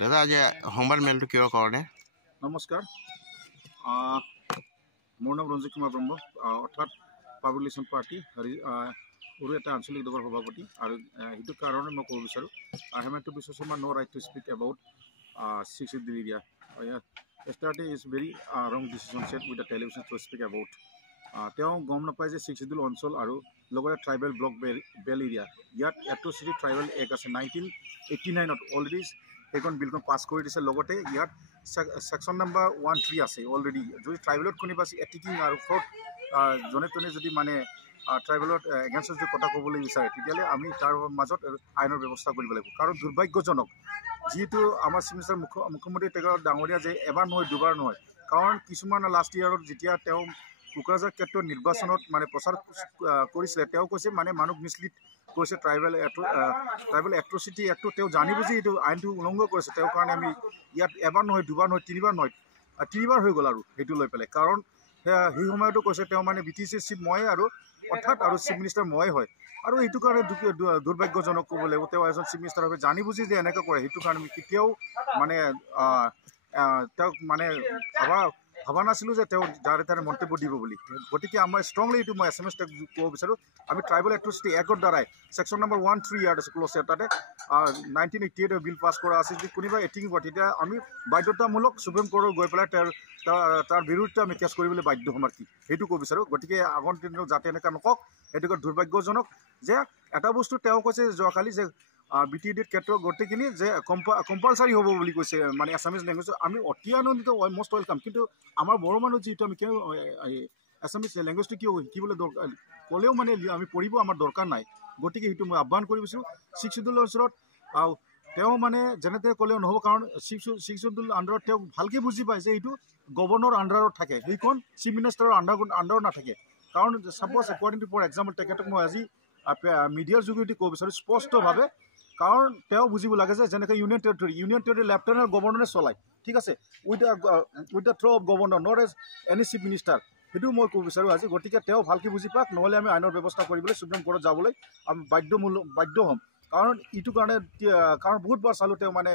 দাদা আজি সংবাদ মেলটো কিয় কাৰণে নমস্কাৰ মোৰ নাম ৰঞ্জিত কুমাৰ ব্ৰহ্ম অৰ্থাৎ পাব্লিক ৰিলেশ্যন পাৰ্টি সৰু এটা আঞ্চলিক দলৰ সভাপতি আৰু সেইটো কাৰণে মই ক'ব বিচাৰোঁ Hemanta Biswa Sarma no right to speak about 6 Schedule area. Yesterday is very wrong decision set with the television to speak about. তেওঁ গম নাপায় যে 6 Schedule অঞ্চল আৰু লগতে ট্ৰাইবেল ব্লক বেল এৰিয়া ইয়াত এট্ৰচিটি ট্ৰাইবেল এক আছে 1989ত অলৰেডি সেইখন বিলখন পাছ কৰি দিছে লগতে ইয়াত সেকশন নাম্বাৰ 13 আছে অলৰেডি যদি ট্ৰাইবেলত কোনোবা এটিকিং আৰু ফ্ৰড জনে তনে যদি মানে ট্ৰাইবেলত এগেইনষ্ট যদি কথা ক'বলৈ বিচাৰে তেতিয়াহ'লে আমি তাৰ মাজত আইনৰ ব্যৱস্থা কৰিব লাগিব কাৰণ দুৰ্ভাগ্যজনক যেহেতু আমাৰ চিফ মিনিষ্টাৰ মুখ্যমন্ত্ৰী তেখেতৰ ডাঙৰীয়া যে এবাৰ নহয় দুবাৰ নহয় কাৰণ কিছুমান লাষ্ট ইয়াৰত যেতিয়া তেওঁ কোকৰাঝাৰ ক্ষেত্ৰত নিৰ্বাচনত মানে প্ৰচাৰ কৰিছিলে তেওঁ কৈছে মানে মানুহ মিছলিড কৰিছে ট্ৰাইবেল এট্ৰচিটি এক্টটো তেওঁ জানি বুজি এইটো আইনটো উলংঘ কৰিছে তেওঁৰ কাৰণে আমি ইয়াত এবাৰ নহয় দুবাৰ নহয় তিনিবাৰ হৈ গ'ল আৰু সেইটো লৈ পেলাই কাৰণ সেই সময়তো কৈছে তেওঁ মানে BTC চিফ ময়ে আৰু অৰ্থাৎ আৰু চিফ মিনিষ্টাৰ ময়ে হয় আৰু এইটো কাৰণে দুৰ্ভাগ্যজনক ক'ব লাগিব তেওঁ এজন চিফ মিনিষ্টাৰ ভাবে জানি বুজি যে এনেকৈ কৰে সেইটো কাৰণে আমি কেতিয়াও মানে তেওঁক মানে ভাবা নাছিলোঁ যে তেওঁ যাৰে তাৰে মন্তব্য দিব বুলি গতিকে আমাৰ ষ্ট্ৰংলি এইটো মই SMS ক'ব বিচাৰোঁ আমি ট্ৰাইবেল এট্ৰচিটি এক্টৰ দ্বাৰাই সেকশন নাম্বাৰ 13 ইয়াত আছে ক্ল'জ তাতে 1988 বিল পাছ কৰা আছে যদি কোনোবা এটিং কৰে তেতিয়া আমি বাধ্যতামূলক সুপ্ৰিম কোৰ্টত গৈ পেলাই তাৰ বিৰুদ্ধে আমি কেছ কৰিবলৈ বাধ্য হ'ম আৰু কি সেইটো ক'ব বিচাৰোঁ গতিকে আগন্তুক দিনত যাতে এনেকুৱা নকওক সেইটো দুৰ্ভাগ্যজনক যে এটা বস্তু তেওঁ কৈছে যোৱাকালি যে BTDৰ ক্ষেত্ৰত গোটেইখিনি যে কম্পালচাৰী হ'ব বুলি কৈছে মানে এছামিজ লেংগুৱেজ আমি অতি আনন্দিত মষ্ট ৱেলকাম কিন্তু আমাৰ বড়ো মানুহ যিটো আমি কিয় এছামিজ লেংগুৱেজটো কিয় শিকিবলৈ দৰকাৰ ক'লেও মানে আমি পঢ়িব আমাৰ দৰকাৰ নাই গতিকে সেইটো মই আহ্বান কৰি বিচাৰোঁ 6 Schedule অঞ্চলত তেওঁ মানে যেনে তেনে ক'লেও নহ'ব কাৰণ 6 Schedule আণ্ডাৰত তেওঁ ভালকৈ বুজি পায় যে এইটো গভৰ্ণৰ আণ্ডাৰত থাকে সেইখন চিফ মিনিষ্টাৰৰ আণ্ডাৰত নাথাকে কাৰণ suppose according to for example তেখেতক মই আজি মিডিয়াৰ যোগেদি ক'ব বিচাৰোঁ স্পষ্টভাৱে কাৰণ তেওঁ বুজিব লাগে যে যেনেকৈ ইউনিয়ন টেৰিটৰী লেফটেনেণ্ট গভৰ্ণৰে চলায় ঠিক আছে with the through of governor not as any chief minister সেইটো মই ক'ব বিচাৰোঁ আজি গতিকে তেওঁ ভালকৈ বুজি পাওক নহ'লে আমি আইনৰ ব্যৱস্থা কৰিবলৈ সুপ্ৰিম কোৰ্টত যাবলৈ আমি বাধ্য হ'ম কাৰণ এইটো কাৰণে কাৰণ বহুতবাৰ চালোঁ তেওঁ মানে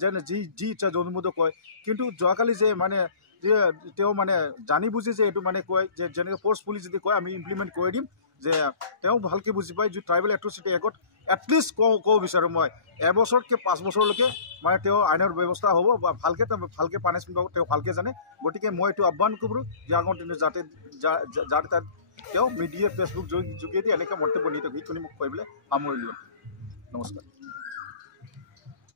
যেনে যি ইচ্ছা জনমতো কয় কিন্তু যোৱাকালি যে মানে যে তেওঁ মানে জানি বুজি যে এইটো মানে কয় যে যেনেকৈ ফ'ৰ্চফুলি যদি কয় আমি ইমপ্লিমেণ্ট কৰি দিম যে তেওঁ ভালকৈ বুজি পায় যে ট্ৰাইবেল এট্ৰচিটি এক্টত এটলিষ্ট ক'ব বিচাৰোঁ মই এবছৰতকৈ 5 বছৰলৈকে মানে তেওঁ আইনৰ ব্যৱস্থা হ'ব বা ভালকৈ পানিছমেণ্ট পাব তেওঁ ভালকৈ জানে গতিকে মই এইটো আহ্বান কৰোঁ যে আগন্তুক যাতে তাত তেওঁ মিডিয়া ফেচবুক যোগেদি এনেকৈ মন্তব্য নি থাকক সেইখিনি মোক কৈ পেলাই সামৰি ল'ম নমস্কাৰ